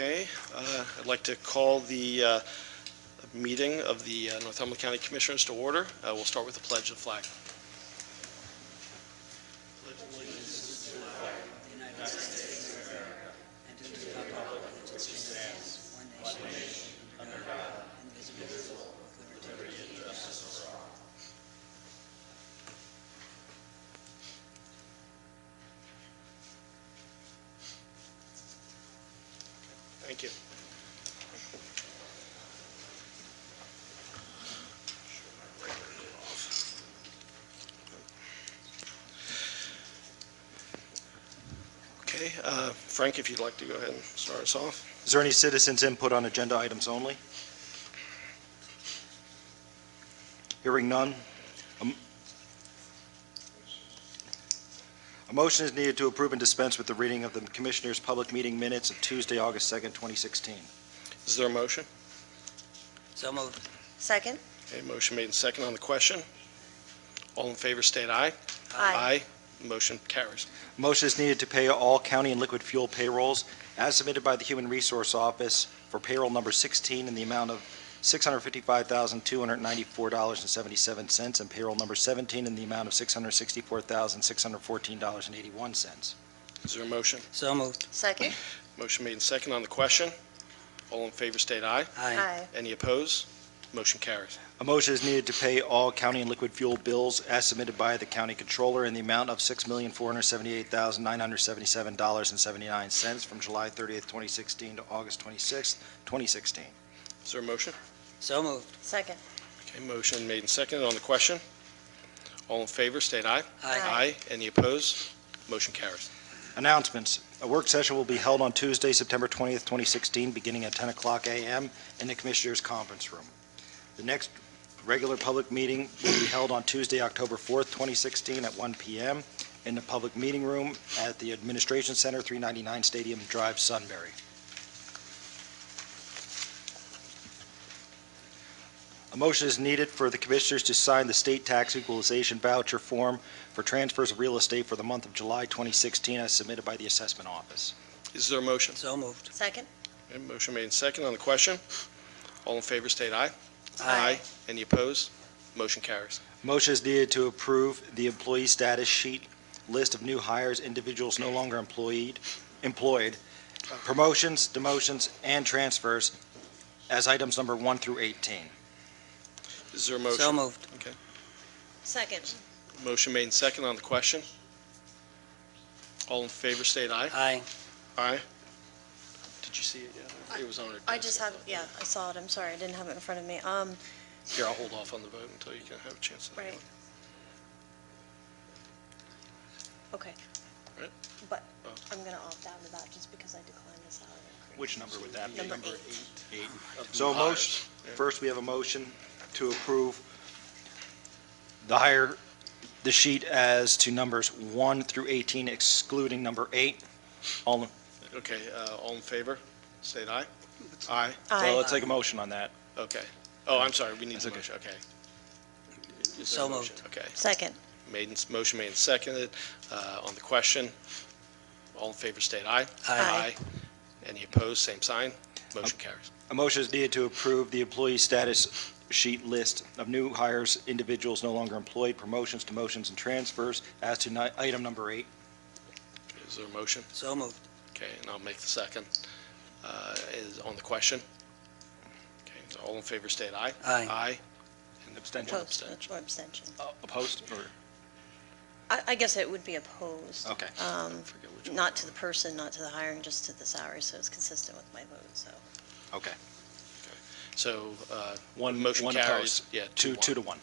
Okay, I'd like to call the meeting of the Northumberland County Commissioners to order. We'll start with the pledge of the flag. Thank you. Okay, Frank, if you'd like to go ahead and start us off. Is there any citizens' input on agenda items only? Hearing none. A motion is needed to approve and dispense with the reading of the Commissioners' public meeting minutes of Tuesday, August 2nd, 2016. Is there a motion? So moved. Second? Okay, motion made and second on the question. All in favor state aye. Aye. Motion carries. A motion is needed to pay all county and liquid fuel payrolls as submitted by the Human Resource Office for payroll number 16 in the amount of $655,294.77 and payroll number 17 in the amount of $664,614.81. Is there a motion? So moved. Second? Motion made and second on the question. All in favor state aye. Aye. Any opposed? Motion carries. A motion is needed to pay all county and liquid fuel bills as submitted by the county controller in the amount of $6,478,977.79 from July 30th, 2016 to August 26th, 2016. Is there a motion? So moved. Second? Okay, motion made and seconded on the question. All in favor state aye. Aye. Any opposed? Motion carries. Announcements. A work session will be held on Tuesday, September 20th, 2016, beginning at 10 o'clock a.m. in the Commissioners' Conference Room. The next regular public meeting will be held on Tuesday, October 4th, 2016 at 1 p.m. in the Public Meeting Room at the Administration Center, 399 Stadium Drive, Sunbury. A motion is needed for the Commissioners to sign the State Tax Equalization Voucher Form for transfers of real estate for the month of July 2016 as submitted by the Assessment Office. Is there a motion? So moved. Second? Okay, motion made and seconded on the question. All in favor state aye. Aye. Any opposed? Motion carries. Motion is needed to approve the employee status sheet list of new hires, individuals no longer employed, promotions, demotions, and transfers as items number 1 through 18. Is there a motion? So moved. Okay. Second? Motion made and seconded on the question. All in favor state aye. Aye. Aye. Did you see it yet? It was on our I desk. just have, yeah, I saw it. I'm sorry, I didn't have it in front of me. Here, I'll hold off on the vote until you can have a chance to. Right. Okay. Right. But Oh. I'm going to opt out of that just because I declined the salary increase. Which number would that be? Number 8. 8. Of So new a motion, hires. Yeah. first we have a motion to approve the sheet as to numbers 1 through 18 excluding number 8. All Aye. So let's take a motion on that. Okay. Oh, I'm sorry, we need That's the okay. motion, okay. Is there So a motion? moved. Okay. Second? Motion made and seconded on the question. All in favor state aye. Aye. Any opposed, same sign. Motion carries. A motion is needed to approve the employee status sheet list of new hires, individuals no longer employed, promotions, demotions, and transfers as to item number 8. Is there a motion? So moved. Okay, and I'll make the second. Is on the question. Okay, so all in favor state aye. Aye. Aye. And Abstention. one Opposed abstention. or abstention? Opposed? Or I guess it would be opposed. Okay. I forget which one. Not to the person, not to the hiring, just to the salary, so it's consistent with my vote, so. Okay. So, One motion one carries. opposed. Yeah, 2 2-1. to 1.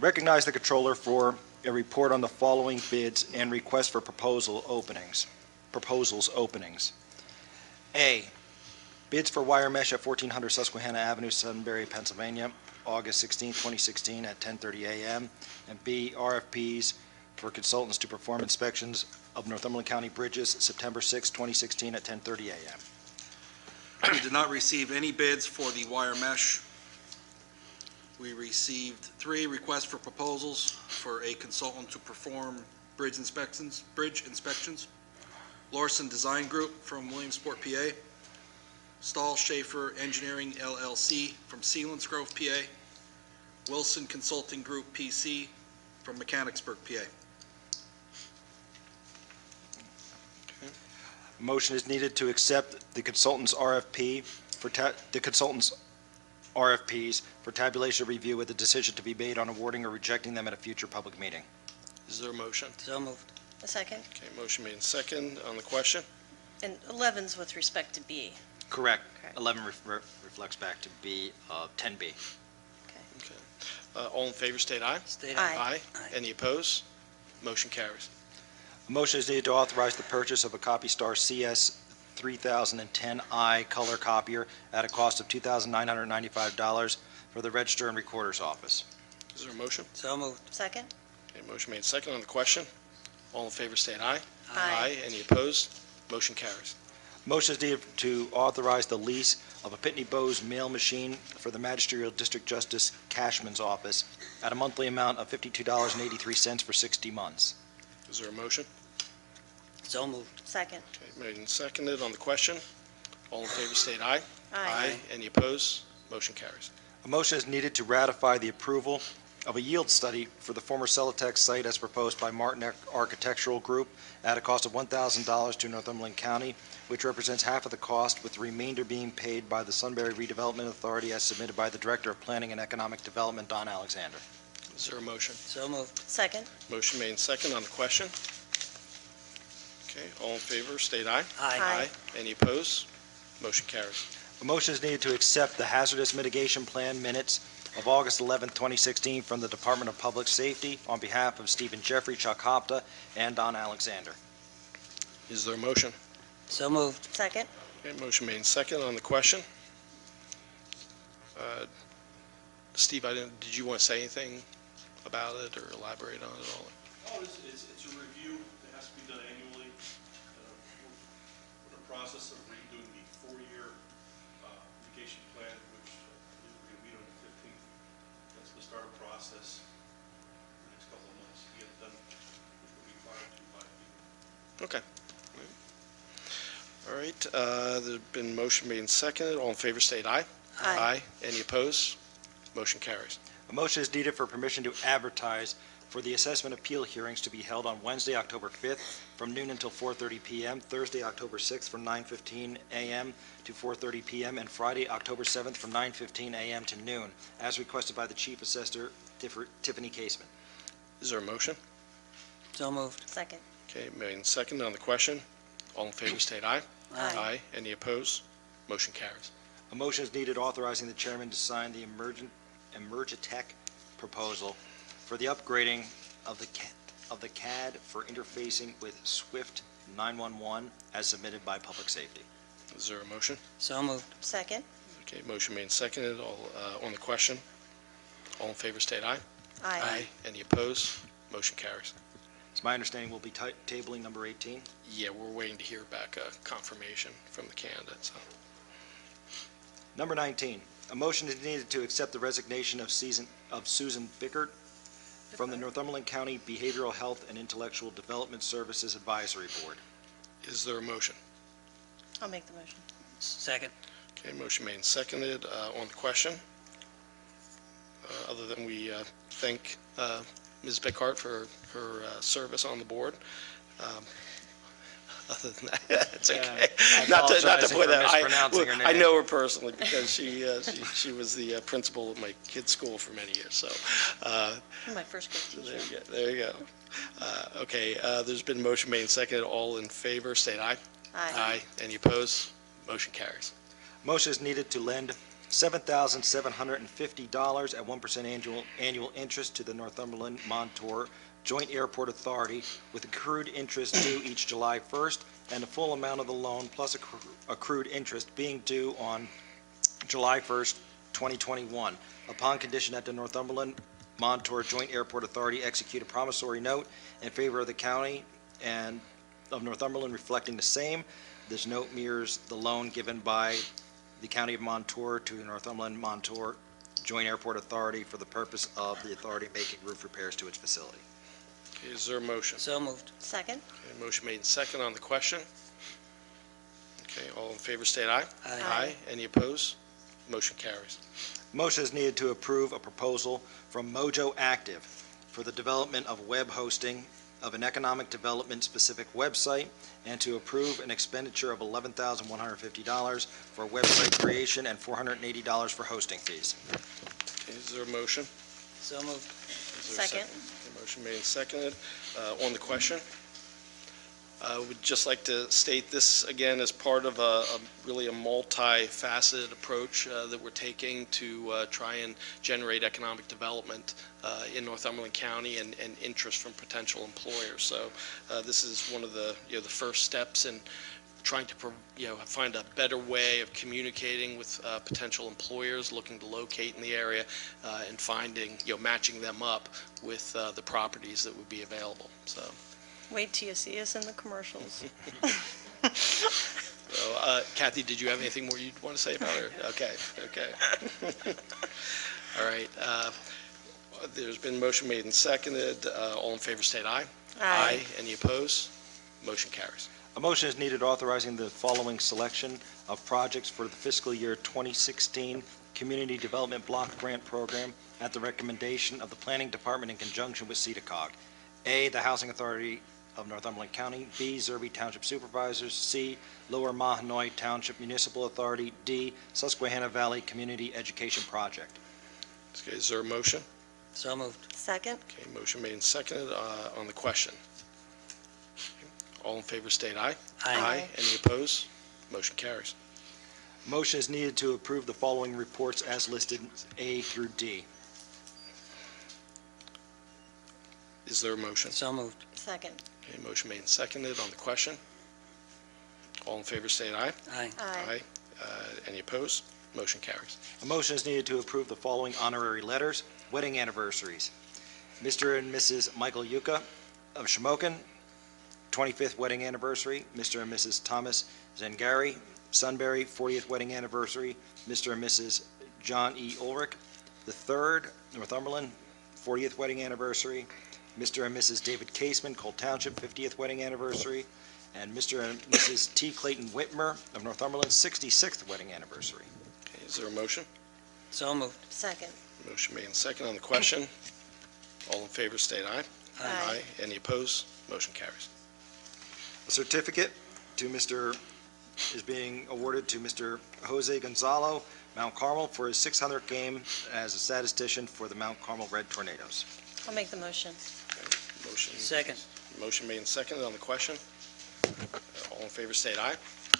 Recognize the controller for a report on the following bids and request for proposals openings. A, bids for wire mesh at 1400 Susquehanna Avenue, Sunbury, Pennsylvania, August 16, 2016 at 10:30 a.m. And B, RFPs for consultants to perform inspections of Northumberland County bridges, September 6, 2016 at 10:30 a.m. We did not receive any bids for the wire mesh. We received 3 requests for proposals for a consultant to perform bridge inspections. Lawson Design Group from Williamsport, PA. Stahl Schaefer Engineering LLC from Sealands Grove, PA. Wilson Consulting Group PC from Mechanicsburg, PA. Motion is needed to accept the consultant's RFP for the consultant's RFPs for tabulation review with a decision to be made on awarding or rejecting them at a future public meeting. Is there a motion? So moved. A second. Okay, motion made and second on the question. And 11's with respect to B. Correct. Correct. 11 reflects back to B, 10B. Okay. Okay. All in favor, state aye. State Aye. aye. Any opposed? Motion carries. A motion is needed to authorize the purchase of a CopyStar CS 3010i color copier at a cost of $2,995 for the Register and Recorder's Office. Is there a motion? So moved. Second. Okay, motion made and second on the question. All in favor, state aye. Aye. Any opposed? Motion carries. Motion is needed to authorize the lease of a Pitney Bowes mail machine for the Magisterial District Justice Cashman's Office at a monthly amount of $52.83 for 60 months. Is there a motion? So moved. Second. Okay, made and seconded on the question. All in favor, state aye. Aye. Any opposed? Motion carries. A motion is needed to ratify the approval of a yield study for the former Celotex site as proposed by Martin Architectural Group at a cost of $1,000 to Northumberland County, which represents half of the cost, with the remainder being paid by the Sunbury Redevelopment Authority as submitted by the Director of Planning and Economic Development, Don Alexander. Is there a motion? So moved. Second. Motion made and second on the question. Okay, all in favor, state aye. Aye. Any opposed? Motion carries. A motion is needed to accept the Hazardous Mitigation Plan minutes of August 11, 2016 from the Department of Public Safety on behalf of Stephen Jeffrey, Chuck Hopta, and Don Alexander. Is there a motion? So moved. Second. Okay, motion made and second on the question. Steve, did you want to say anything about it or elaborate on it all? Oh, it's a review that has to be done annually. We're in the process of redoing the four-year mitigation plan, which we're going to meet on the 15th. That's the start of the process for the next couple of months to get it done, which will be fine to by people. Okay. All right, there's been motion made and seconded. All in favor, state aye. Aye. Any opposed? Motion carries. A motion is needed for permission to advertise for the assessment appeal hearings to be held on Wednesday, October 5th from noon until 4:30 p.m., Thursday, October 6th from 9:15 a.m. to 4:30 p.m., and Friday, October 7th from 9:15 a.m. to noon, as requested by the Chief Assessor, Tiffany Caseman. Is there a motion? So moved. Second. Okay, made and seconded on the question. All in favor, state aye. Aye. Any opposed? Motion carries. A motion is needed authorizing the chairman to sign the Emergitech proposal for the upgrading of the CAD for interfacing with Swift 911 as submitted by Public Safety. Is there a motion? So moved. Second. Okay, motion made and seconded. All on the question. All in favor, state aye. Aye. Any opposed? Motion carries. It's my understanding we'll be tabling number 18. Yeah, we're waiting to hear back confirmation from the candidate. So. Number 19, a motion is needed to accept the resignation of Susan Bickert from the Northumberland County Behavioral Health and Intellectual Development Services Advisory Board. Is there a motion? I'll make the motion. Second. Okay, motion made and seconded on the question. Other than we thank Ms. Bickart for her service on the board. Other than that, it's okay. I Not to apologizing put for that. mispronouncing her I name. know her personally because she was the principal of my kid's school for many years. So My first grade there teacher. you go. There you go. Okay, there's been motion made and seconded. All in favor, state aye. Aye. Any opposed? Motion carries. Motion is needed to lend $7,750 at 1% annual interest to the Northumberland Montour Joint Airport Authority with accrued interest due each July 1st and the full amount of the loan plus accrued interest being due on July 1st, 2021, upon condition that the Northumberland Montour Joint Airport Authority execute a promissory note in favor of the county and of Northumberland reflecting the same. This note mirrors the loan given by the County of Montour to the Northumberland Montour Joint Airport Authority for the purpose of the authority making roof repairs to its facility. Okay, is there a motion? So moved. Second? Okay, motion made and second on the question. Okay, all in favor state aye. Aye. Any opposed? Motion carries. Motion is needed to approve a proposal from Mojo Active for the development of web hosting of an economic development specific website and to approve an expenditure of $11,150 for website creation and $480 for hosting fees. Okay, is there a motion? So moved. Is there a Second. Okay, motion made and seconded. On the question, would just like to state this again as part of really a multi-faceted approach that we're taking to try and generate economic development in Northumberland County and interest from potential employers. So this is one of the first steps in trying to find a better way of communicating with potential employers looking to locate in the area and finding, matching them up with the properties that would be available. So. Wait till you see us in the commercials. So, Kathy, did you have anything more you'd want to say about it? Okay. All right. There's been motion made and seconded. All in favor state aye. Aye. Any opposed? Motion carries. A motion is needed authorizing the following selection of projects for the fiscal year 2016 Community Development Block Grant Program at the recommendation of the Planning Department in conjunction with CEDACOG. A, the Housing Authority of Northumberland County. B, Zerby Township Supervisors. C, Lower Mahanoy Township Municipal Authority. D, Susquehanna Valley Community Education Project. Okay, is there a motion? So moved. Second? Okay, motion made and seconded on the question. All in favor state aye. Aye. Any opposed? Motion carries. Motion is needed to approve the following reports as listed, A through D. Is there a motion? So moved. Second? Okay, motion made and seconded on the question. All in favor state aye. Aye. Aye. Any opposed? Motion carries. A motion is needed to approve the following honorary letters, wedding anniversaries. Mr. and Mrs. Michael Yuka of Shamokin, 25th wedding anniversary. Mr. and Mrs. Thomas Zangari, Sunbury, 40th wedding anniversary. Mr. and Mrs. John E. Ulrich, the 3rd, Northumberland, 40th wedding anniversary. Mr. and Mrs. David Caseman, Cole Township, 50th wedding anniversary. And Mr. and Mrs. T. Clayton Whitmer of Northumberland, 66th wedding anniversary. Okay, is there a motion? So moved. Second? Motion made and seconded on the question. All in favor state aye. Aye. Any opposed? Motion carries. A certificate is being awarded to Mr. Jose Gonzalo, Mount Carmel, for his 600th game as a statistician for the Mount Carmel Red Tornadoes. I'll make the motion. Motion. Second. Motion made and seconded on the question. All in favor state aye.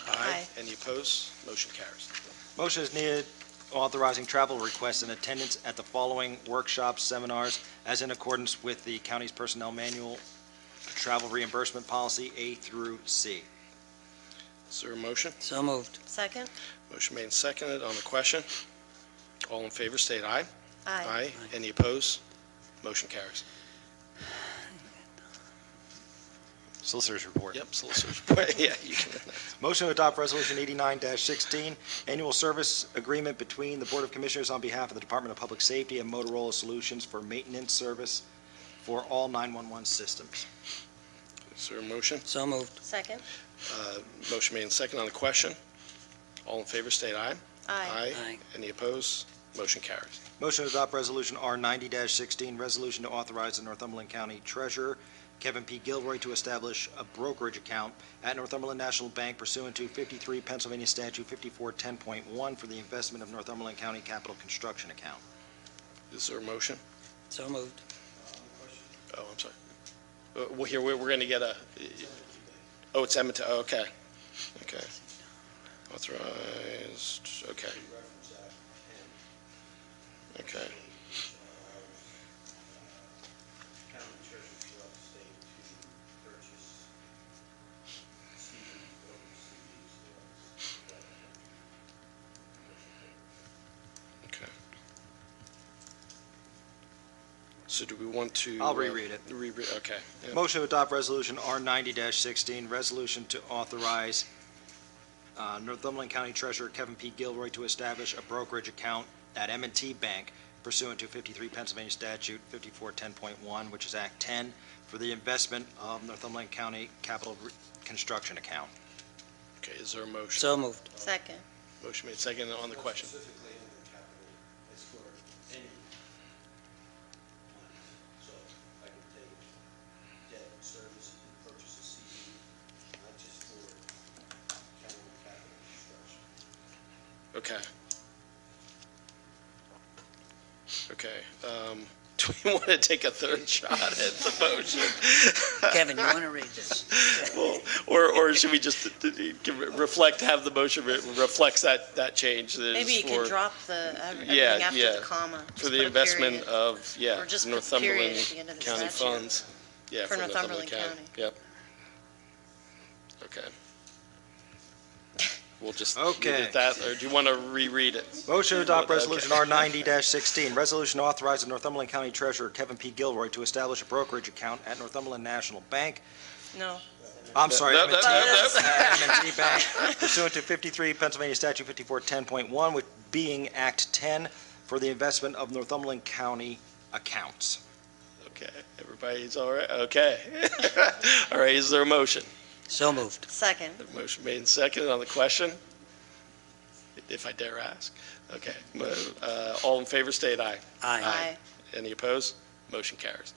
Aye. Any opposed? Motion carries. Motion is needed authorizing travel requests and attendance at the following workshops, seminars, as in accordance with the county's personnel manual, travel reimbursement policy A through C. Is there a motion? So moved. Second? Motion made and seconded on the question. All in favor state aye. Aye. Any opposed? Motion carries. Solicitor's report. Yep, solicitors. Yeah, you can. Motion to adopt Resolution 89-16, annual service agreement between the Board of Commissioners on behalf of the Department of Public Safety and Motorola Solutions for maintenance service for all 911 systems. Is there a motion? So moved. Second? Motion made and seconded on the question. All in favor state aye. Aye. Aye. Any opposed? Motion carries. Motion to adopt Resolution R90-16, resolution to authorize the Northumberland County Treasurer, Kevin P. Gilroy, to establish a brokerage account at Northumberland National Bank pursuant to 53 Pennsylvania Statute 5410.1 for the investment of Northumberland County Capital Construction Account. Is there a motion? So moved. Oh, I'm sorry. Well, here, we're going to get a, oh, it's Edmonton, oh, okay. Okay. Authorized, okay. Okay. Okay. So do we want to? I'll reread it. Reread, okay. Yeah. Motion to adopt Resolution R90-16, resolution to authorize Northumberland County Treasurer Kevin P. Gilroy to establish a brokerage account at M&T Bank pursuant to 53 Pennsylvania Statute 5410.1, which is Act 10, for the investment of Northumberland County Capital Construction Account. Okay, is there a motion? So moved. Second. Motion made second on the question. Specifically in the capital, it's for any plans. So I can take debt service and purchase a CD, not just for county capital construction. Okay. Okay, do we want to take a third shot at the motion? Kevin, you want to read this? Well, or should we just reflect, have the motion reflects that change? that is Maybe you for- can drop everything Yeah, after yeah. the comma. For Just the put a investment period. of, yeah, Or just put period Northumberland at the end of the County statute. funds. Yeah, For Northumberland County. Yep. Okay. We'll just leave Okay. it at that, or do you want to reread it? Motion to adopt Okay. Resolution R90-16, resolution authorizing Northumberland County Treasurer Kevin P. Gilroy to establish a brokerage account at Northumberland National Bank. No. I'm sorry, Nope, nope, nope, nope. M&T Bank, pursuant to 53 Pennsylvania Statute 5410.1, which being Act 10, for the investment of Northumberland County accounts. Okay, everybody's all right? Okay. All right, is there a motion? So moved. Second. Motion made and seconded on the question, if I dare ask. Okay, all in favor, state aye. Aye. Any opposed? Motion carries.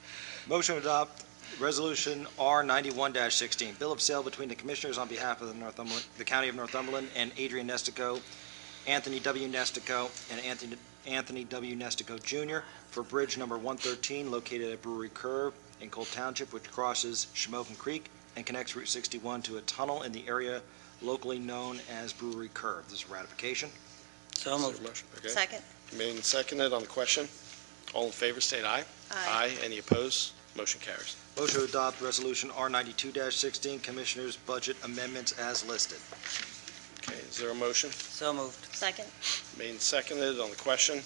Motion to adopt Resolution R91-16, bill of sale between the Commissioners on behalf of the County of Northumberland and Adrian Nestico, Anthony W. Nestico, and Anthony W. Nestico Jr. for Bridge Number 113 located at Brewery Curve in Cole Township, which crosses Shamokin Creek and connects Route 61 to a tunnel in the area locally known as Brewery Curve. This is ratification. So Is there a moved. motion? Okay. Second. Made and seconded on the question. All in favor, state aye. Aye. Any opposed? Motion carries. Motion to adopt Resolution R92-16, Commissioners' Budget Amendments as listed. Okay, is there a motion? So moved. Second. Made and seconded on the question.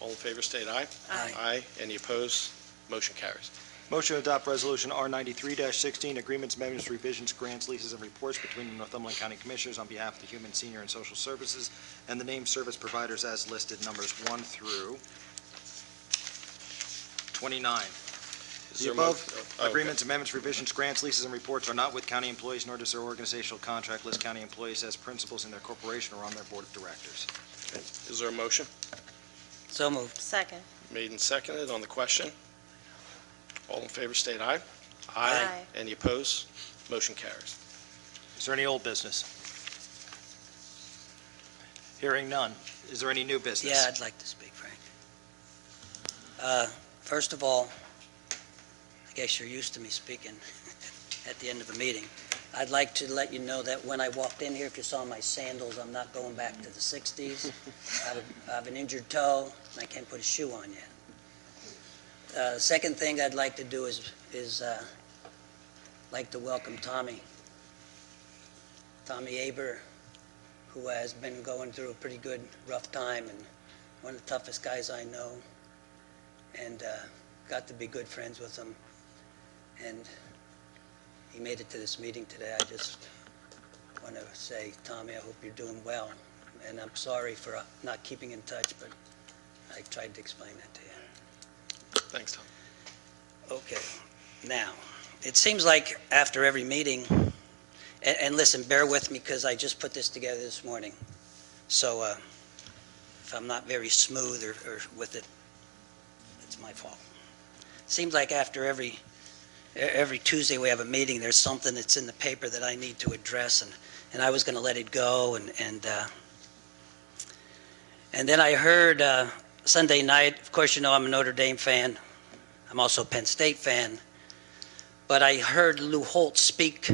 All in favor, state aye. Aye. Aye. Any opposed? Motion carries. Motion to adopt Resolution R93-16, Agreements, Amendments, Revisions, Grants, Leases, and Reports between the Northumberland County Commissioners on behalf of the Human, Senior, and Social Services and the named service providers as listed, numbers 1 through 29. Is The there a above mo- okay. agreements, amendments, revisions, grants, leases, and reports are not with county employees, nor does their organizational contract list county employees as principals in their corporation or on their board of directors. Okay. Is there a motion? So moved. Second. Made and seconded on the question. All in favor, state aye. Aye. Any opposed? Motion carries. Is there any old business? Hearing none. Is there any new business? Yeah, I'd like to speak, Frank. First of all, I guess you're used to me speaking at the end of a meeting. I'd like to let you know that when I walked in here, if you saw my sandals, I'm not going back to the 60s. I have an injured toe, and I can't put a shoe on yet. Second thing I'd like to do is like to welcome Tommy Aber, who has been going through a pretty good, rough time, and one of the toughest guys I know, and got to be good friends with him. And he made it to this meeting today. I just want to say, Tommy, I hope you're doing well. And I'm sorry for not keeping in touch, but I tried to explain that to you. Thanks, Tom. Okay. Now, it seems like after every meeting, and listen, bear with me because I just put this together this morning. So if I'm not very smooth or with it, it's my fault. Seems like after every Tuesday we have a meeting, there's something that's in the paper that I need to address, and I was going to let it go, and then I heard Sunday night, of course you know I'm a Notre Dame fan, I'm also a Penn State fan, but I heard Lou Holtz speak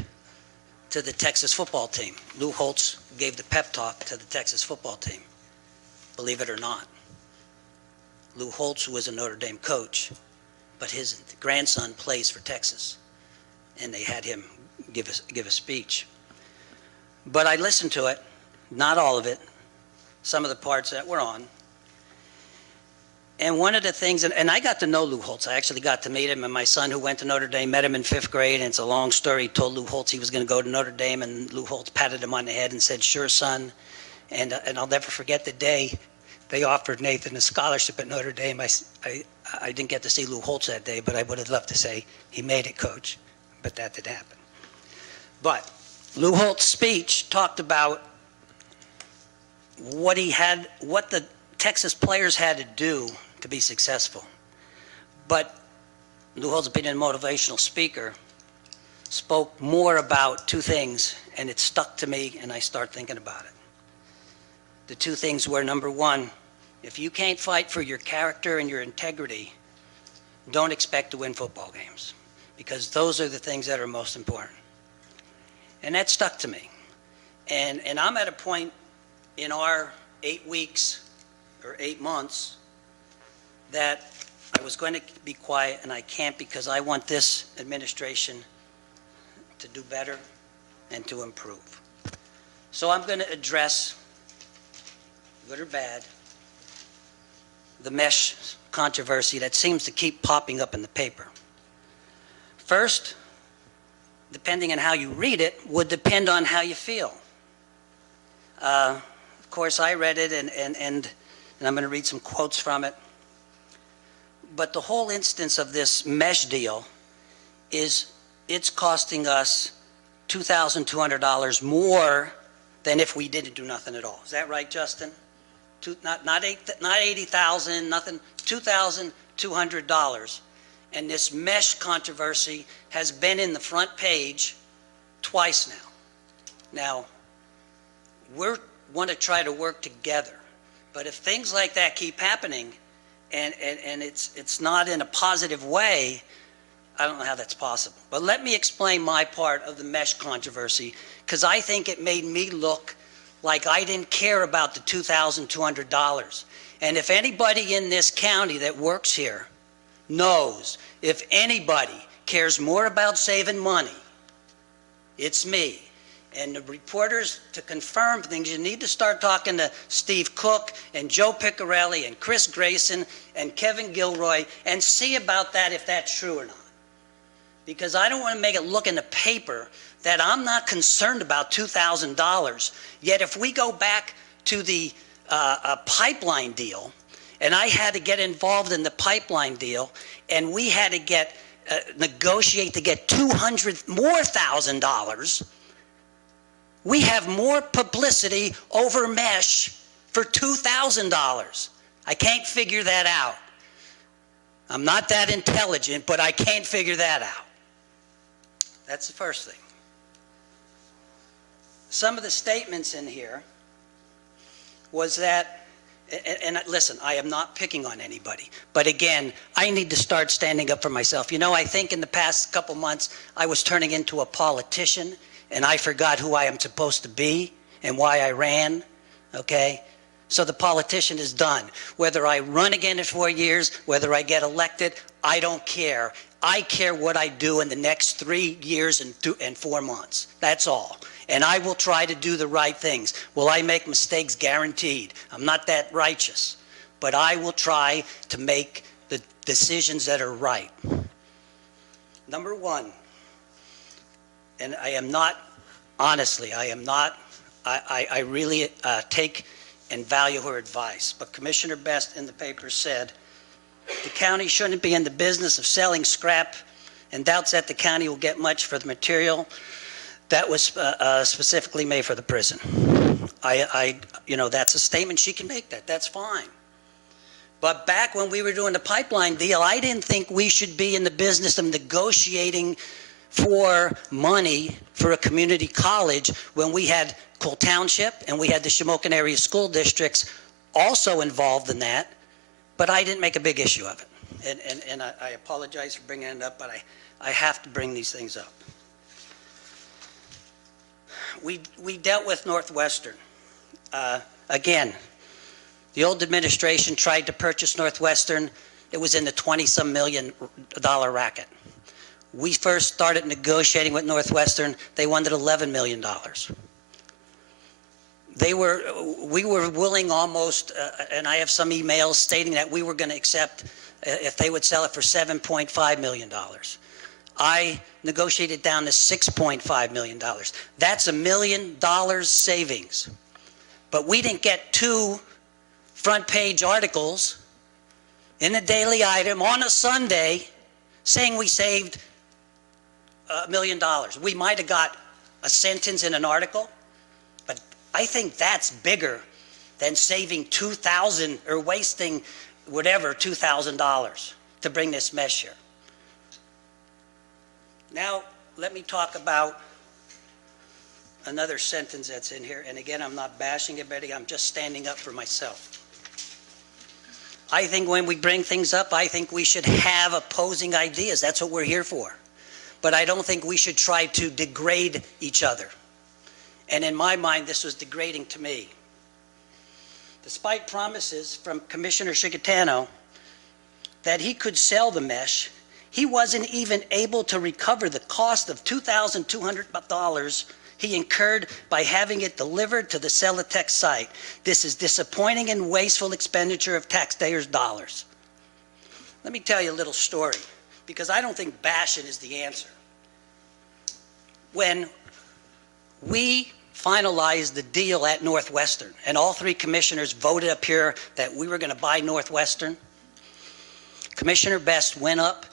to the Texas football team. Lou Holtz gave the pep talk to the Texas football team, believe it or not. Lou Holtz was a Notre Dame coach, but his grandson plays for Texas, and they had him give a speech. But I listened to it, not all of it, some of the parts that were on. And one of the things, and I got to know Lou Holtz. I actually got to meet him, and my son who went to Notre Dame met him in 5th grade, and it's a long story. He told Lou Holtz he was going to go to Notre Dame, and Lou Holtz patted him on the head and said, "Sure, son." And I'll never forget the day they offered Nathan a scholarship at Notre Dame. I didn't get to see Lou Holtz that day, but I would have loved to say he made it, Coach, but that didn't happen. But Lou Holtz's speech talked about what the Texas players had to do to be successful. But Lou Holtz, being a motivational speaker, spoke more about two things, and it stuck to me, and I started thinking about it. The two things were, number one, if you can't fight for your character and your integrity, don't expect to win football games, because those are the things that are most important. And that stuck to me. And I'm at a point in our 8 weeks or 8 months that I was going to be quiet, and I can't, because I want this administration to do better and to improve. So I'm going to address, good or bad, the mesh controversy that seems to keep popping up in the paper. First, depending on how you read it, would depend on how you feel. Of course, I read it, and I'm going to read some quotes from it. But the whole instance of this mesh deal is it's costing us $2,200 more than if we didn't do nothing at all. Is that right, Justin? Not 80,000, nothing, $2,200. And this mesh controversy has been in the front page twice now. Now, we want to try to work together, but if things like that keep happening and it's not in a positive way, I don't know how that's possible. But let me explain my part of the mesh controversy, because I think it made me look like I didn't care about the $2,200. And if anybody in this county that works here knows, if anybody cares more about saving money, it's me. And the reporters, to confirm things, you need to start talking to Steve Cook and Joe Piccarelli and Chris Grayson and Kevin Gilroy and see about that, if that's true or not. Because I don't want to make it look in the paper that I'm not concerned about $2,000. Yet if we go back to the pipeline deal, and I had to get involved in the pipeline deal, and we had to get negotiate to get $200,000 more, we have more publicity over mesh for $2,000. I can't figure that out. I'm not that intelligent, but I can't figure that out. That's the first thing. Some of the statements in here was that, and listen, I am not picking on anybody, but again, I need to start standing up for myself. You know, I think in the past couple months, I was turning into a politician, and I forgot who I am supposed to be and why I ran, okay? So the politician is done. Whether I run again in 4 years, whether I get elected, I don't care. I care what I do in the next 3 years and 4 months. That's all. And I will try to do the right things. Will I make mistakes? Guaranteed. I'm not that righteous. But I will try to make the decisions that are right. Number one, and I am not, honestly, I am not, I really take and value her advice. But Commissioner Best in the paper said, the county shouldn't be in the business of selling scrap, and doubts that the county will get much for the material that was specifically made for the prison. You know, that's a statement, she can make that, that's fine. But back when we were doing the pipeline deal, I didn't think we should be in the business of negotiating for money for a community college when we had Cole Township and we had the Shamokin area school districts also involved in that, but I didn't make a big issue of it. And I apologize for bringing it up, but I have to bring these things up. We dealt with Northwestern. Again, the old administration tried to purchase Northwestern. It was in the $20-some million racket. We first started negotiating with Northwestern. They wanted $11 million. We were willing almost, and I have some emails stating that we were going to accept if they would sell it for $7.5 million. I negotiated down to $6.5 million. That's $1 million savings. But we didn't get 2 front page articles in the daily item on a Sunday saying we saved $1 million. We might have got a sentence in an article, but I think that's bigger than saving $2,000 or wasting whatever, $2,000 to bring this mesh here. Now, let me talk about another sentence that's in here. And again, I'm not bashing anybody, I'm just standing up for myself. I think when we bring things up, I think we should have opposing ideas. That's what we're here for. But I don't think we should try to degrade each other. And in my mind, this was degrading to me. Despite promises from Commissioner Chickatano that he could sell the mesh, he wasn't even able to recover the cost of $2,200 he incurred by having it delivered to the Celatec site. This is disappointing and wasteful expenditure of taxpayers' dollars. Let me tell you a little story, because I don't think bashing is the answer. When we finalized the deal at Northwestern, and all three commissioners voted up here that we were going to buy Northwestern, Commissioner Best went up,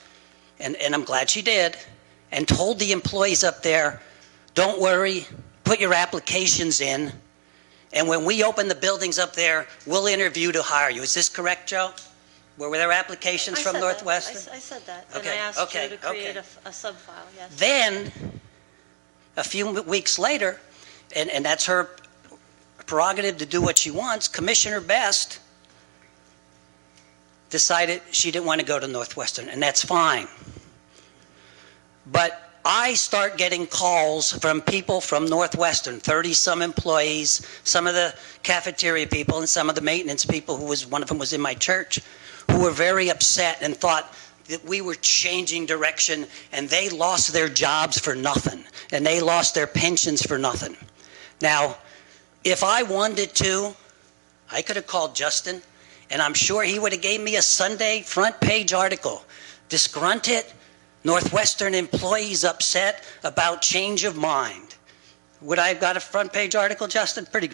and I'm glad she did, and told the employees up there, don't worry, put your applications in, and when we open the buildings up there, we'll interview to hire you. Is this correct, Joe? Were there applications from Northwestern? I said that. Okay, And I asked okay, you to create okay. a sub-file, yes. Then, a few weeks later, and that's her prerogative to do what she wants, Commissioner Best decided she didn't want to go to Northwestern, and that's fine. But I start getting calls from people from Northwestern, 30-some employees, some of the cafeteria people and some of the maintenance people, one of them was in my church, who were very upset and thought that we were changing direction, and they lost their jobs for nothing, and they lost their pensions for nothing. Now, if I wanted to, I could have called Justin, and I'm sure he would have gave me a Sunday front page article. Disgruntled Northwestern employees upset about change of mind. Would I have got a front page article, Justin? Pretty.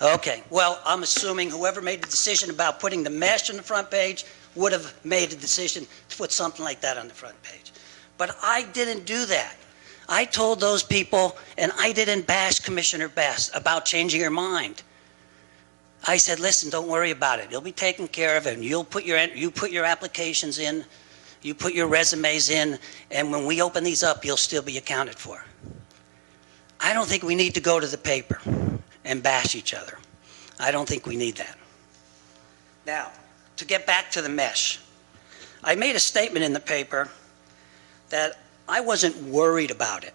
Okay, well, I'm assuming whoever made the decision about putting the mesh on the front page would have made a decision to put something like that on the front page. But I didn't do that. I told those people, and I didn't bash Commissioner Best about changing her mind. I said, listen, don't worry about it. It'll be taken care of, and you put your applications in, you put your resumes in, and when we open these up, you'll still be accounted for. I don't think we need to go to the paper and bash each other. I don't think we need that. Now, to get back to the mesh, I made a statement in the paper that I wasn't worried about it.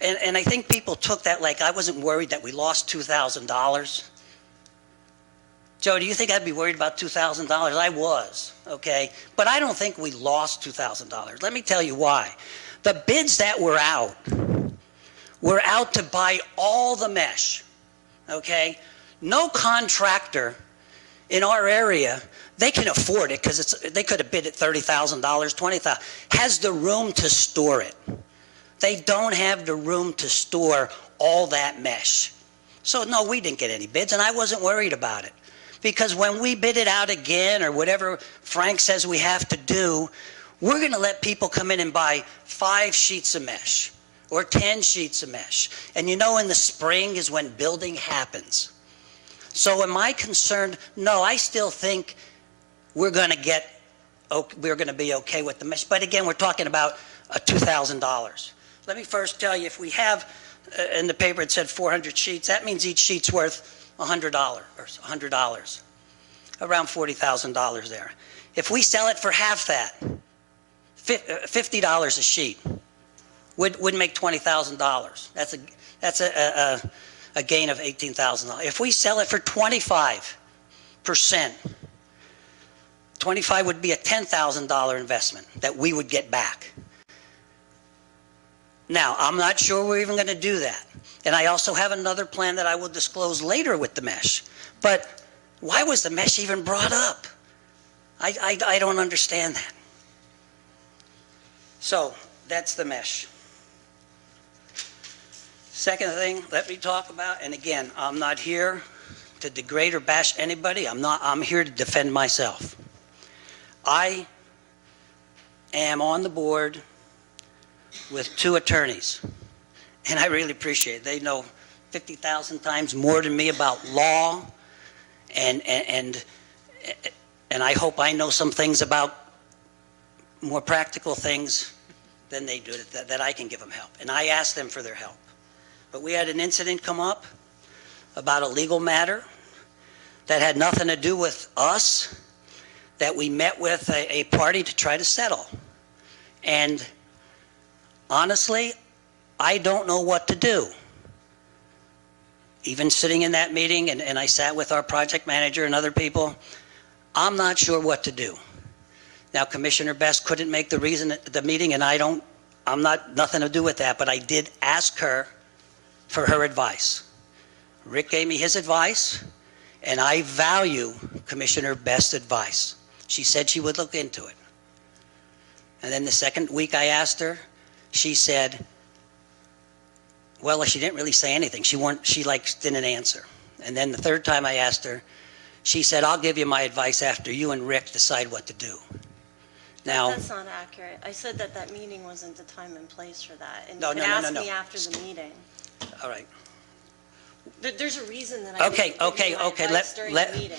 And I think people took that like I wasn't worried that we lost $2,000. Joe, do you think I'd be worried about $2,000? I was, okay? But I don't think we lost $2,000. Let me tell you why. The bids that were out to buy all the mesh, okay? No contractor in our area, they can afford it because they could have bid at $30,000, $20,000, has the room to store it. They don't have the room to store all that mesh. So no, we didn't get any bids, and I wasn't worried about it. Because when we bid it out again, or whatever Frank says we have to do, we're going to let people come in and buy 5 sheets of mesh or 10 sheets of mesh. And you know, in the spring is when building happens. So am I concerned? No, I still think we're going to be okay with the mesh. But again, we're talking about $2,000. Let me first tell you, if we have, in the paper it said 400 sheets, that means each sheet's worth $100, around $40,000 there. If we sell it for half that, $50 a sheet, would make $20,000. That's a gain of $18,000. If we sell it for 25%, 25 would be a $10,000 investment that we would get back. Now, I'm not sure we're even going to do that. And I also have another plan that I will disclose later with the mesh. But why was the mesh even brought up? I don't understand that. So that's the mesh. Second thing, let me talk about, and again, I'm not here to degrade or bash anybody. I'm here to defend myself. I am on the board with 2 attorneys, and I really appreciate it. They know 50,000 times more than me about law, and I hope I know some things about more practical things than they do, that I can give them help. And I asked them for their help. But we had an incident come up about a legal matter that had nothing to do with us, that we met with a party to try to settle. And honestly, I don't know what to do. Even sitting in that meeting, and I sat with our project manager and other people, I'm not sure what to do. Now, Commissioner Best couldn't make the meeting, and I'm nothing to do with that, but I did ask her for her advice. Rick gave me his advice, and I value Commissioner Best's advice. She said she would look into it. And then the second week I asked her, she said, well, she didn't really say anything. She didn't answer. And then the third time I asked her, she said, I'll give you my advice after you and Rick decide what to do. Now, That's not accurate. I said that meeting wasn't the time and place for that. And No, you could no, no, ask no, me no. after the meeting. all right. There's a reason that I Okay, didn't give you my advice during the meeting.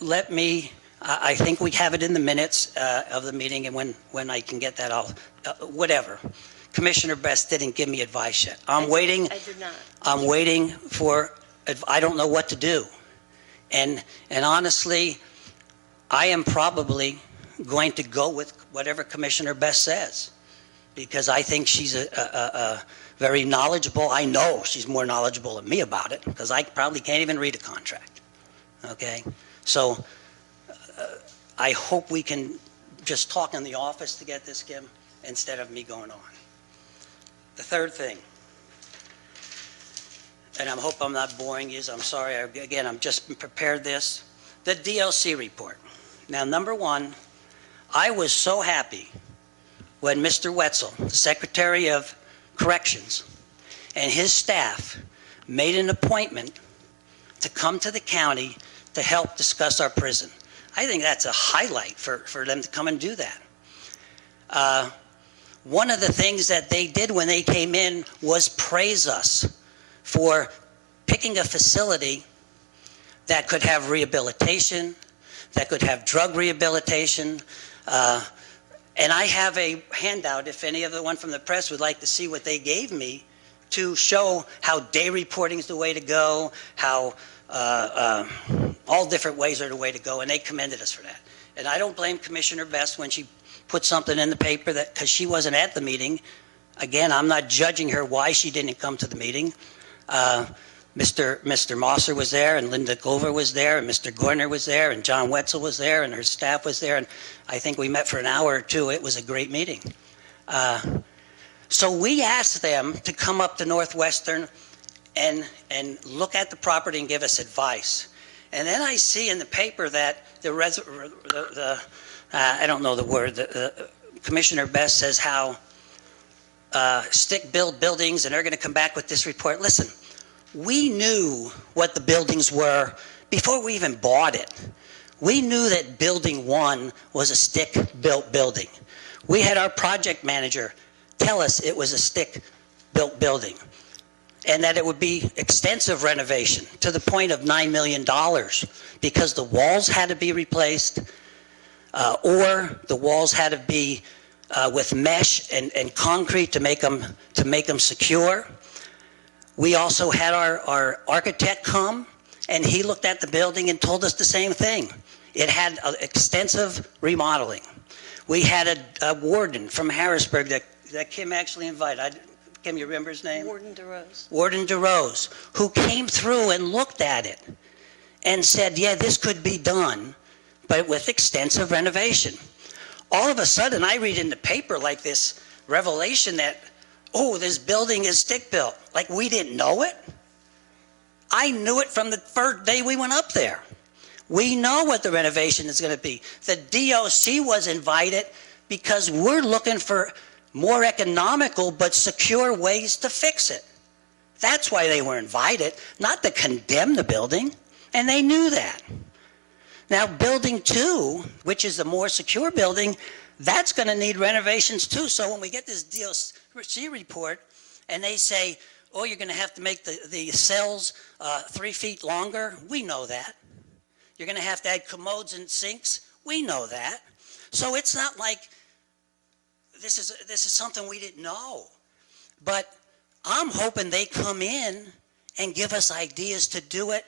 Let me, I think we have it in the minutes of the meeting, and when I can get that, whatever. Commissioner Best didn't give me advice yet. I'm waiting. I did not. I'm waiting for, I don't know what to do. And honestly, I am probably going to go with whatever Commissioner Best says, because I think she's a very knowledgeable. I know she's more knowledgeable than me about it, because I probably can't even read a contract. Okay? So I hope we can just talk in the office to get this, Kim, instead of me going on. The third thing, and I hope I'm not boring you, I'm sorry, again, I'm just prepared this, the DLC report. Now, number one, I was so happy when Mr. Wetzel, the Secretary of Corrections, and his staff made an appointment to come to the county to help discuss our prison. I think that's a highlight for them to come and do that. One of the things that they did when they came in was praise us for picking a facility that could have rehabilitation, that could have drug rehabilitation. And I have a handout, if any of the one from the press would like to see what they gave me, to show how day reporting is the way to go, how all different ways are the way to go, and they commended us for that. And I don't blame Commissioner Best when she put something in the paper that, because she wasn't at the meeting. Again, I'm not judging her why she didn't come to the meeting. Mr. Mosser was there, and Linda Glover was there, and Mr. Gorner was there, and John Wetzel was there, and her staff was there, and I think we met for an hour or two. It was a great meeting. So we asked them to come up to Northwestern and look at the property and give us advice. And then I see in the paper that I don't know the word, Commissioner Best says how stick-built buildings, and they're going to come back with this report. Listen, we knew what the buildings were before we even bought it. We knew that Building 1 was a stick-built building. We had our project manager tell us it was a stick-built building and that it would be extensive renovation to the point of $9 million because the walls had to be replaced or the walls had to be with mesh and concrete to make them secure. We also had our architect come, and he looked at the building and told us the same thing. It had extensive remodeling. We had a warden from Harrisburg that Kim actually invited. Kim, you remember his name? Warden DeRose. Warden DeRose, who came through and looked at it and said, yeah, this could be done, but with extensive renovation. All of a sudden, I read in the paper like this revelation that, oh, this building is stick-built. Like we didn't know it. I knew it from the first day we went up there. We know what the renovation is going to be. The DOC was invited because we're looking for more economical but secure ways to fix it. That's why they were invited, not to condemn the building. And they knew that. Now, building 2, which is the more secure building, that's going to need renovations too. So when we get this DOC report and they say, oh, you're going to have to make the cells 3 feet longer, we know that. You're going to have to add commodes and sinks, we know that. So it's not like this is something we didn't know. But I'm hoping they come in and give us ideas to do it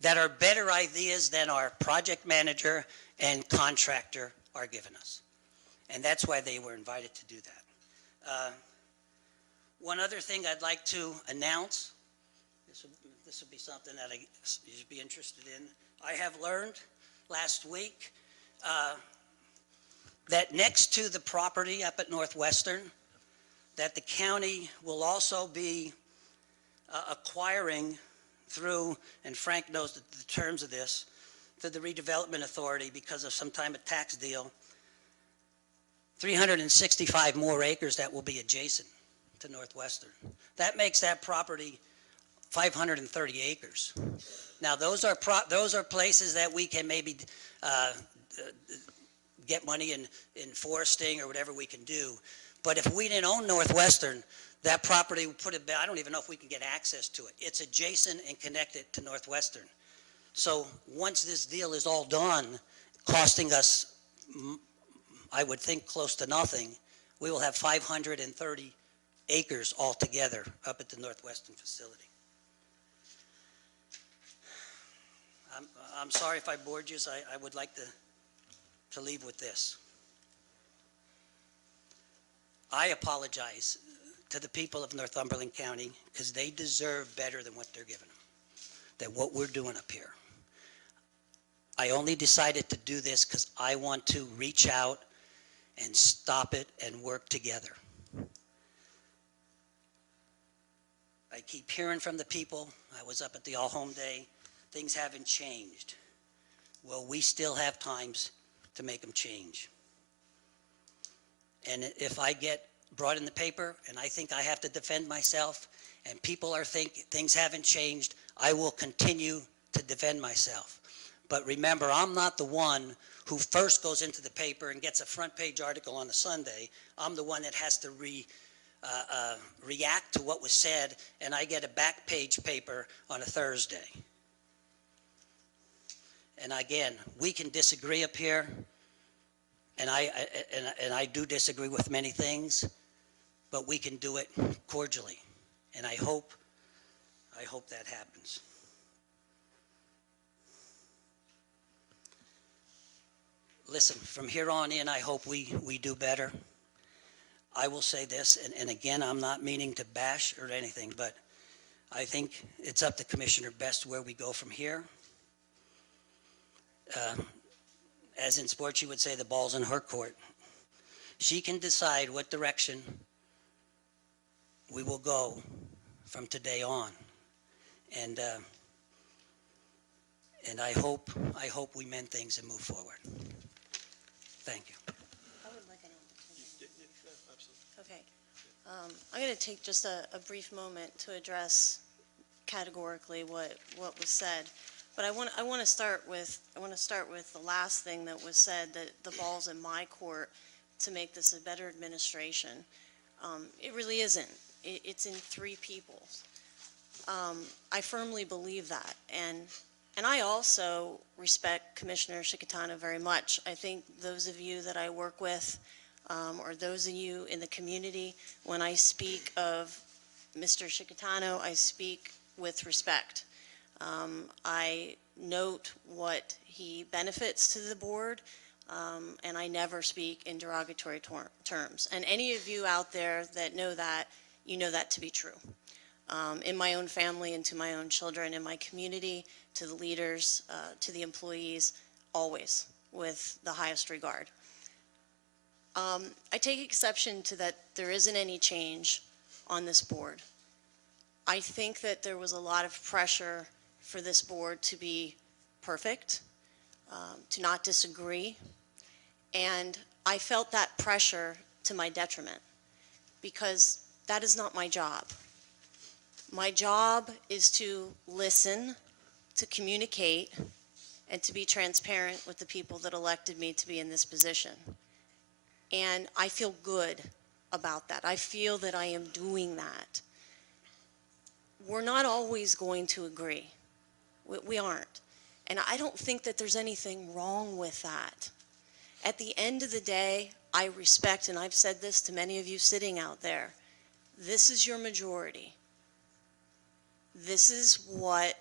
that are better ideas than our project manager and contractor are giving us. And that's why they were invited to do that. One other thing I'd like to announce, this would be something that you should be interested in. I have learned last week that next to the property up at Northwestern, that the county will also be acquiring through, and Frank knows the terms of this, through the redevelopment authority because of some type of tax deal, 365 more acres that will be adjacent to Northwestern. That makes that property 530 acres. Now those are places that we can maybe get money in foresting or whatever we can do. But if we didn't own Northwestern, that property would put it back. I don't even know if we can get access to it. It's adjacent and connected to Northwestern. So once this deal is all done, costing us, I would think, close to nothing, we will have 530 acres altogether up at the Northwestern facility. I'm sorry if I bored you. So I would like to leave with this. I apologize to the people of Northumberland County because they deserve better than what they're giving them, than what we're doing up here. I only decided to do this because I want to reach out and stop it and work together. I keep hearing from the people. I was up at the All Home Day. Things haven't changed. Well, we still have times to make them change. And if I get brought in the paper and I think I have to defend myself and people are thinking things haven't changed, I will continue to defend myself. But remember, I'm not the one who first goes into the paper and gets a front page article on a Sunday. I'm the one that has to react to what was said, and I get a back page paper on a Thursday. And again, we can disagree up here, and I do disagree with many things, but we can do it cordially, and I hope that happens. Listen, from here on in, I hope we do better. I will say this, and again, I'm not meaning to bash or anything, but I think it's up to Commissioner Best where we go from here. As in sports, you would say the ball's in her court. She can decide what direction we will go from today on, and I hope we mend things and move forward. Thank you. I would like an opportunity. Okay. I'm going to take just a brief moment to address categorically what was said. But I want to start with the last thing that was said, that the ball's in my court to make this a better administration. It really isn't. It's in 3 people. I firmly believe that, and I also respect Commissioner Shikatana very much. I think those of you that I work with, or those of you in the community, when I speak of Mr. Shikatano, I speak with respect. I note what he benefits to the board, and I never speak in derogatory terms. And any of you out there that know that, you know that to be true. In my own family and to my own children, in my community, to the leaders, to the employees, always with the highest regard. I take exception to that there isn't any change on this board. I think that there was a lot of pressure for this board to be perfect, to not disagree, and I felt that pressure to my detriment because that is not my job. My job is to listen to communicate and to be transparent with the people that elected me to be in this position. And I feel good about that. I feel that I am doing that. We're not always going to agree. We aren't. And I don't think that there's anything wrong with that. At the end of the day, I respect, and I've said this to many of you sitting out there, this is your majority. This is what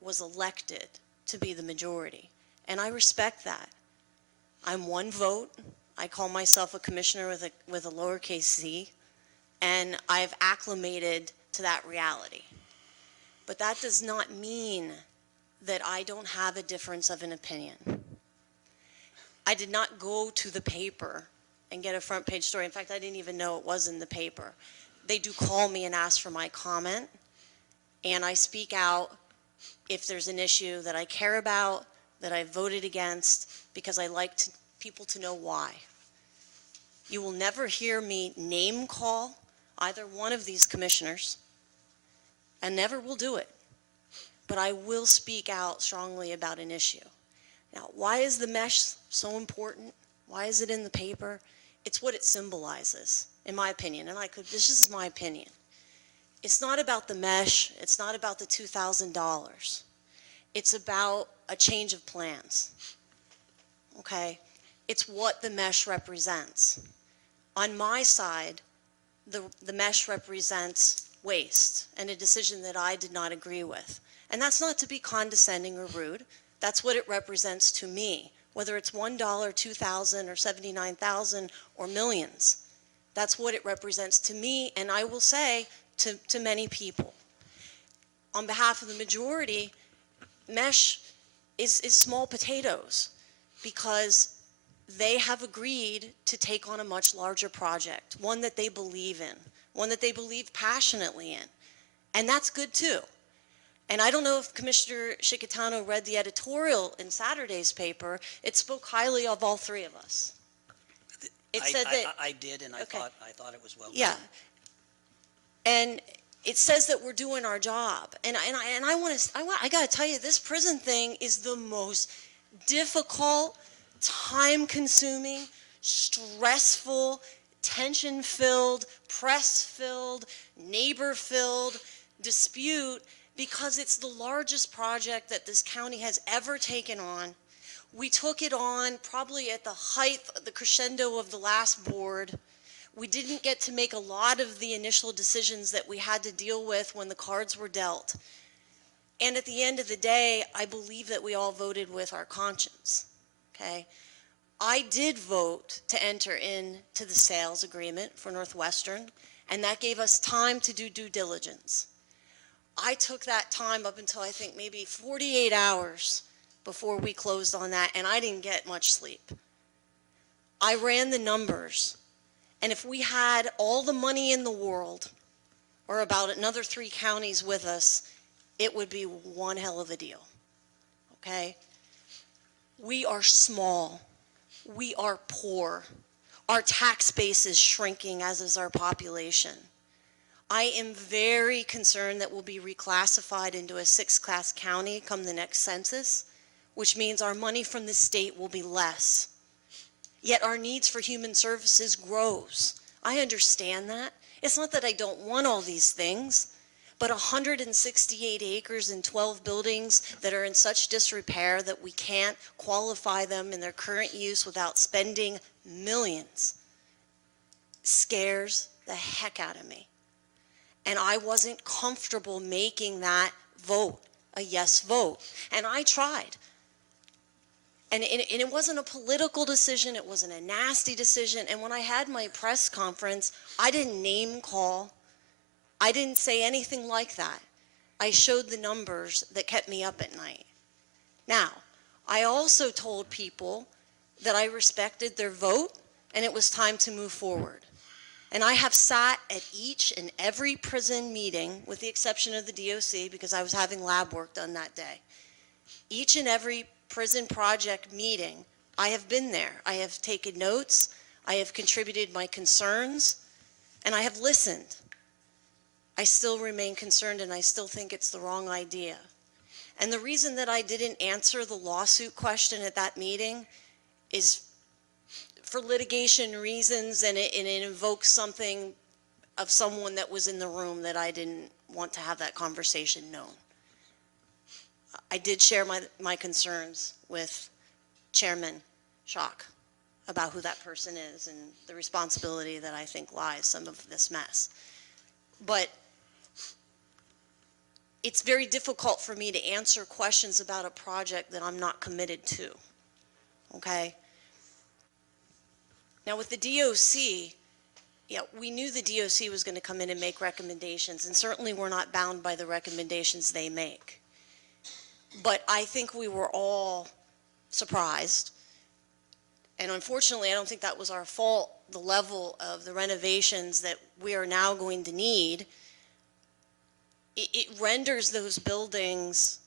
was elected to be the majority. And I respect that. I'm one vote. I call myself a commissioner with a lowercase c, and I've acclimated to that reality. But that does not mean that I don't have a difference of an opinion. I did not go to the paper and get a front page story. In fact, I didn't even know it was in the paper. They do call me and ask for my comment, and I speak out if there's an issue that I care about, that I voted against, because I like people to know why. You will never hear me name call either one of these commissioners, and never will do it. But I will speak out strongly about an issue. Now, why is the mesh so important? Why is it in the paper? It's what it symbolizes, in my opinion. And this is my opinion. It's not about the mesh. It's not about the $2,000. It's about a change of plans. Okay? It's what the mesh represents. On my side, the mesh represents waste and a decision that I did not agree with. And that's not to be condescending or rude. That's what it represents to me, whether it's $1, $2,000, or $79,000, or millions. That's what it represents to me, and I will say to many people. On behalf of the majority, mesh is small potatoes, because they have agreed to take on a much larger project, one that they believe in, one that they believe passionately in. And that's good too. And I don't know if Commissioner Shikitano read the editorial in Saturday's paper. It spoke highly of all three of us. It said that I did, and Okay. I thought it was well done. yeah. And it says that we're doing our job. And I got to tell you, this prison thing is the most difficult, time-consuming, stressful, tension-filled, press-filled, neighbor-filled dispute, because it's the largest project that this county has ever taken on. We took it on probably at the height, the crescendo of the last board. We didn't get to make a lot of the initial decisions that we had to deal with when the cards were dealt. And at the end of the day, I believe that we all voted with our conscience, okay? I did vote to enter into the sales agreement for Northwestern, and that gave us time to do due diligence. I took that time up until I think maybe 48 hours before we closed on that, and I didn't get much sleep. I ran the numbers, and if we had all the money in the world, or about another 3 counties with us, it would be one hell of a deal, okay? We are small. We are poor. Our tax base is shrinking, as is our population. I am very concerned that we'll be reclassified into a 6th-class county come the next census, which means our money from the state will be less. Yet our needs for human services grows. I understand that. It's not that I don't want all these things, but 168 acres and 12 buildings that are in such disrepair that we can't qualify them in their current use without spending millions scares the heck out of me. And I wasn't comfortable making that vote a yes vote. And I tried. And it wasn't a political decision. It wasn't a nasty decision. And when I had my press conference, I didn't name call. I didn't say anything like that. I showed the numbers that kept me up at night. Now, I also told people that I respected their vote and it was time to move forward. And I have sat at each and every prison meeting, with the exception of the DOC, because I was having lab work done that day. Each and every prison project meeting, I have been there. I have taken notes, I have contributed my concerns, and I have listened. I still remain concerned, and I still think it's the wrong idea. And the reason that I didn't answer the lawsuit question at that meeting is for litigation reasons, and it invokes something of someone that was in the room that I didn't want to have that conversation known. I did share my concerns with Chairman Schock about who that person is and the responsibility that I think lies some of this mess. But it's very difficult for me to answer questions about a project that I'm not committed to, okay? Now with the DOC, yeah, we knew the DOC was going to come in and make recommendations, and certainly we're not bound by the recommendations they make. But I think we were all surprised, and unfortunately I don't think that was our fault, the level of the renovations that we are now going to need. It renders those buildings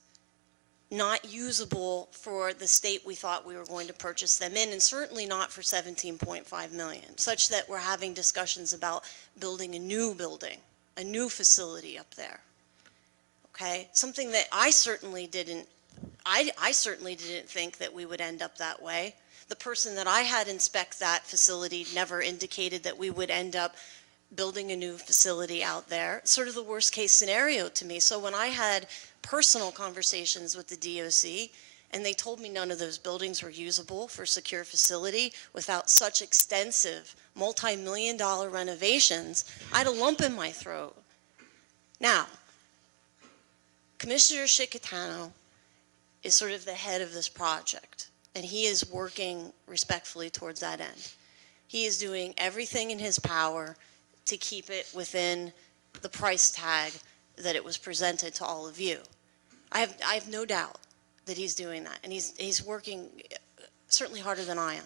not usable for the state we thought we were going to purchase them in, and certainly not for $17.5 million, such that we're having discussions about building a new building, a new facility up there. Okay, something that I certainly didn't think that we would end up that way. The person that I had inspect that facility never indicated that we would end up building a new facility out there. It's sort of the worst case scenario to me. So when I had personal conversations with the DOC and they told me none of those buildings were usable for secure facility without such extensive multi-million-dollar renovations, I had a lump in my throat. Now, Commissioner Shikatano is sort of the head of this project, and he is working respectfully towards that end. He is doing everything in his power to keep it within the price tag that it was presented to all of you. I have no doubt that he's doing that, and he's working certainly harder than I am,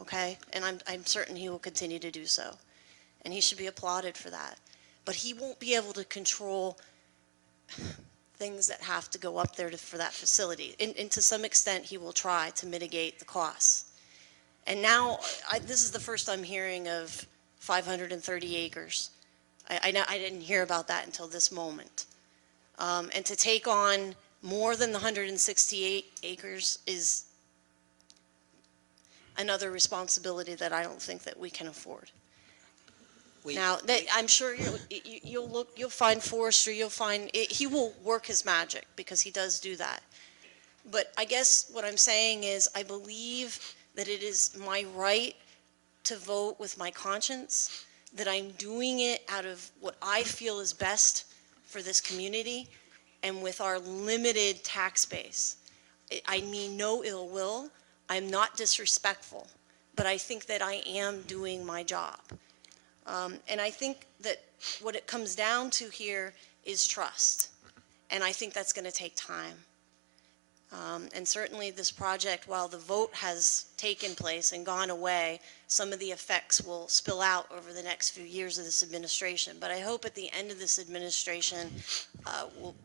okay? And I'm certain he will continue to do so, and he should be applauded for that. But he won't be able to control things that have to go up there for that facility. And to some extent, he will try to mitigate the costs. And now, this is the first I'm hearing of 530 acres. I didn't hear about that until this moment. And to take on more than the 168 acres is another responsibility that I don't think that we can afford. I'm sure you'll find forestry, he will work his magic, because he does do that. But I guess what I'm saying is I believe that it is my right to vote with my conscience, that I'm doing it out of what I feel is best for this community and with our limited tax base. I mean no ill will. I'm not disrespectful, but I think that I am doing my job. And I think that what it comes down to here is trust. And I think that's going to take time. And certainly this project, while the vote has taken place and gone away, some of the effects will spill out over the next few years of this administration. But I hope at the end of this administration,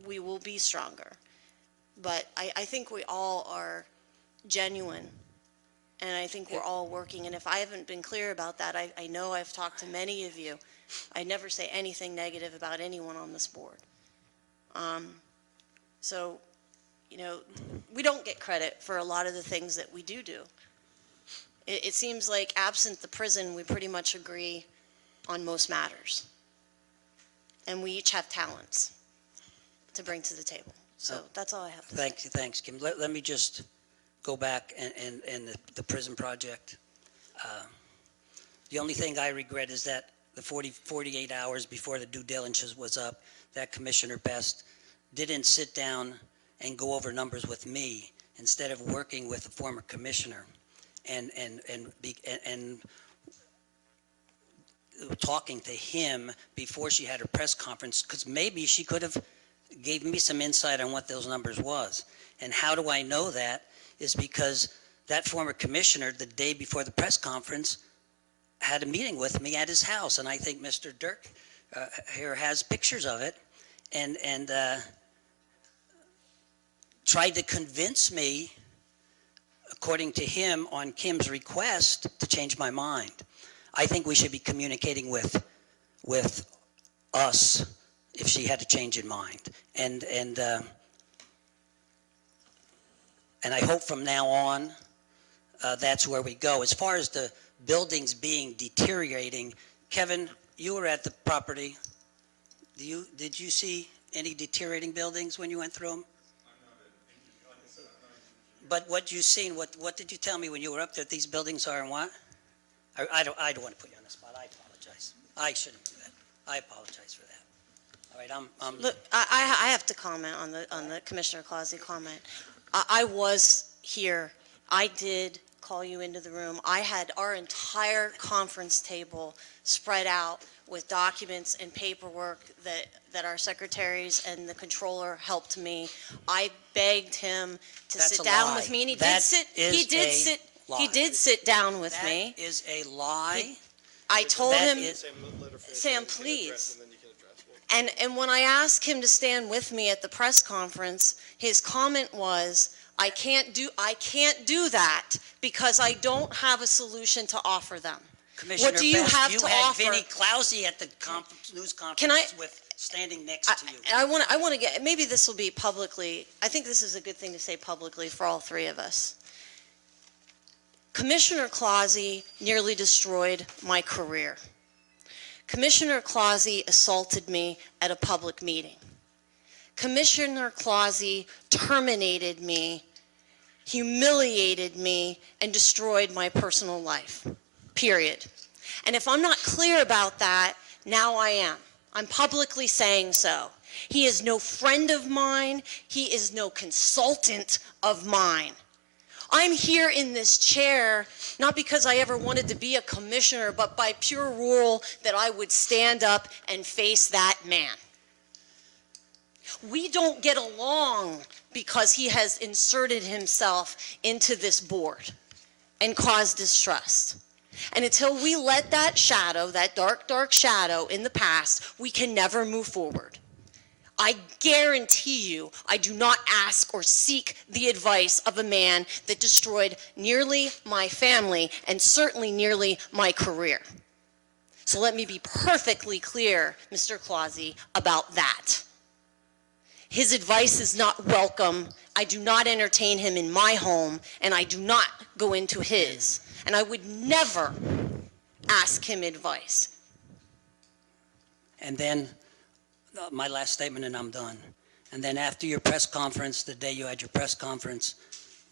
we will be stronger. But I think we all are genuine, and I think we're all working. And if I haven't been clear about that, I know I've talked to many of you. I never say anything negative about anyone on this board. So, you know, we don't get credit for a lot of the things that we do. It seems like absent the prison, we pretty much agree on most matters. And we each have talents to bring to the table. So that's all I have to say. Thanks, Kim. Let me just go back and the prison project. The only thing I regret is that the 48 hours before the due diligence was up, that Commissioner Best didn't sit down and go over numbers with me instead of working with the former commissioner and talking to him before she had her press conference, because maybe she could have gave me some insight on what those numbers was. And how do I know that? Is because that former commissioner, the day before the press conference, had a meeting with me at his house, and I think Mr. Dirk here has pictures of it, and tried to convince me, according to him, on Kim's request, to change my mind. I think we should be communicating with us if she had a change in mind. And And I hope from now on, that's where we go. As far as the buildings being deteriorating, Kevin, you were at the property. Did you see any deteriorating buildings when you went through them? But what you seen, what did you tell me when you were up there, that these buildings are and what? I don't want to put you on the spot. I apologize. I shouldn't do that. I apologize for that. All right, I'm Look, I have to comment on the Commissioner Clausy comment. I was here. I did call you into the room. I had our entire conference table spread out with documents and paperwork that our secretaries and the controller helped me. I begged him to That's sit a down lie. with me, and he That did sit. is He did a sit. lie. He did sit down with That me. is a lie. I told That him, is- Sam, please. And when I asked him to stand with me at the press conference, his comment was, I can't do that because I don't have a solution to offer them. Commissioner What do you Best, have you to had offer? Vinnie Clausy at the news Can I- conference with standing next to you. I want to get, maybe this will be publicly, I think this is a good thing to say publicly for all three of us. Commissioner Clausy nearly destroyed my career. Commissioner Clausy assaulted me at a public meeting. Commissioner Clausy terminated me, humiliated me, and destroyed my personal life, period. And if I'm not clear about that, now I am. I'm publicly saying so. He is no friend of mine. He is no consultant of mine. I'm here in this chair not because I ever wanted to be a commissioner, but by pure rule that I would stand up and face that man. We don't get along because he has inserted himself into this board and caused distrust. And until we let that shadow, that dark, dark shadow in the past, we can never move forward. I guarantee you, I do not ask or seek the advice of a man that destroyed nearly my family and certainly nearly my career. So let me be perfectly clear, Mr. Clausy, about that. His advice is not welcome. I do not entertain him in my home, and I do not go into his. And I would never ask him advice. And then, my last statement and I'm done. And then after your press conference, the day you had your press conference,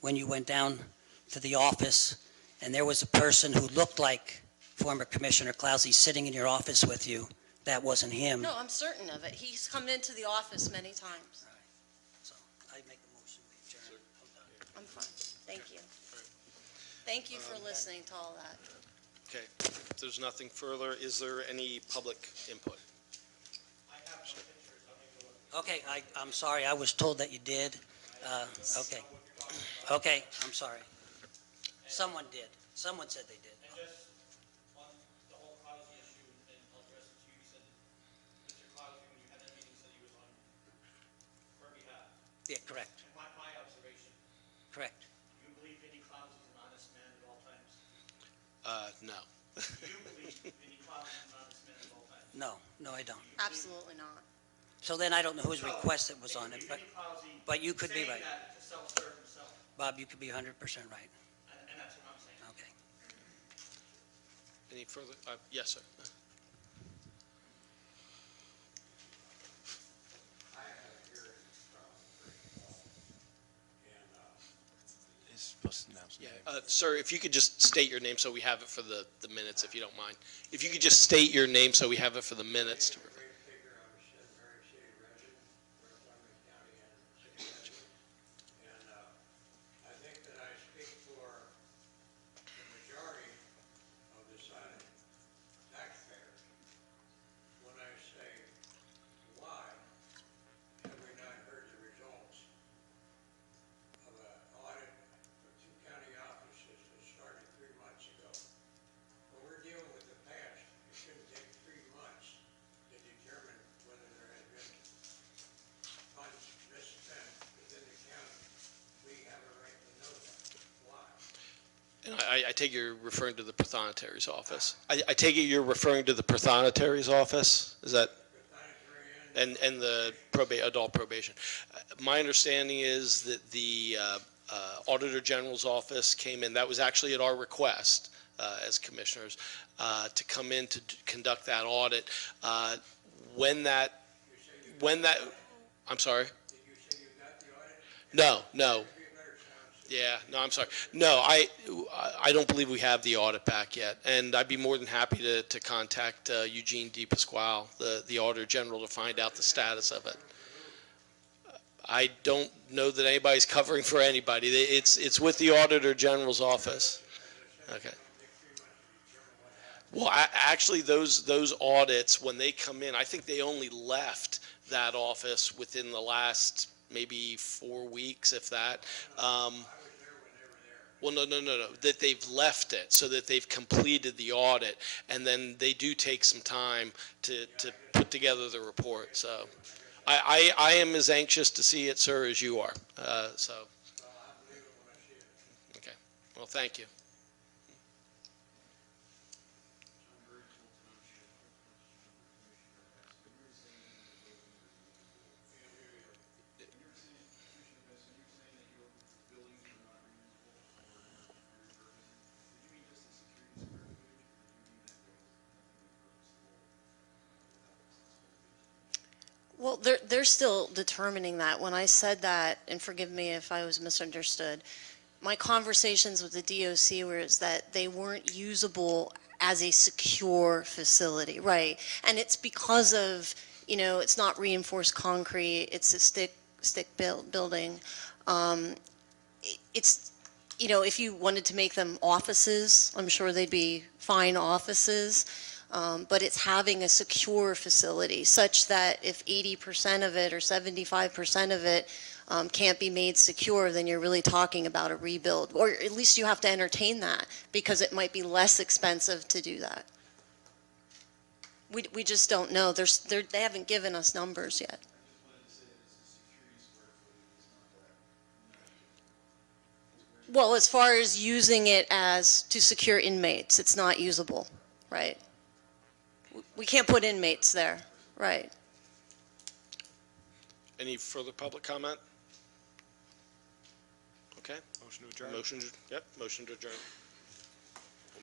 when you went down to the office and there was a person who looked like former Commissioner Clausy sitting in your office with you, that wasn't him. No, I'm certain of it. He's come into the office many times. So I make a motion to adjourn. I'm fine. Thank you. Thank you for listening to all that. Okay, if there's nothing further, is there any public input? Okay, I'm sorry, I was told that you did. Okay. Okay, I'm sorry. Someone did. Someone said they did. And just on the whole Clausy issue, and I'll address it to you, you said, Mr. Clausy, when you had that meeting, said he was on her behalf. Yeah, correct, And my observation, correct. you believe Vinnie Clausy is an honest man at all times? No. You believe Vinnie Clausy is an honest man at all times? No, I don't. Absolutely not. So then I don't know whose request it was on it, Vinnie Clausy but you could be right. saying that to self-serve himself, Bob, you could be 100% right. and that's what I'm saying. Okay. Any further? Yes, sir. He's supposed to announce Yeah, sir, if you could just state your name so we have it for the minutes, if you don't mind. If you could just state your name so we have it for the minutes. Great figure, I'm a very shady resident, Northumberland County and city resident. And I think that I speak for the majority of the silent taxpayers when I say, why have we not heard the results of an audit for two county offices that started 3 months ago? When we're dealing with the past, it shouldn't take 3 months to determine whether there had been funds misspent within the county. We have a right to know that. Why? And I take you're referring to the Prothonotari's office. I take it you're referring to the Prothonotari's office? Is that? And the adult probation. My understanding is that the Auditor General's office came in. That was actually at our request as commissioners to come in to conduct that audit. When that, I'm sorry? Did you say you got the audit? No. Be a better sound system. Yeah, no, I'm sorry. No, I don't believe we have the audit back yet, and I'd be more than happy to contact Eugene DePasquale, the Auditor General, to find out the status of it. I don't know that anybody's covering for anybody. It's with the Auditor General's office. Okay. Well, actually, those audits, when they come in, I think they only left that office within the last maybe 4 weeks, if that. Well, no, that they've left it, so that they've completed the audit, and then they do take some time to put together the report, so. I am as anxious to see it, sir, as you are, so. Okay, well, thank you. Well, they're still determining that. When I said that, and forgive me if I was misunderstood, my conversations with the DOC were is that they weren't usable as a secure facility, right? And it's because of, it's not reinforced concrete, it's a stick building. It's, if you wanted to make them offices, I'm sure they'd be fine offices. But it's having a secure facility such that if 80% of it or 75% of it can't be made secure, then you're really talking about a rebuild. Or at least you have to entertain that because it might be less expensive to do that. We just don't know. They haven't given us numbers yet. Well, as far as using it as to secure inmates, it's not usable, right? We can't put inmates there, right? Any further public comment? Okay. Motion to adjourn. Motion to adjourn.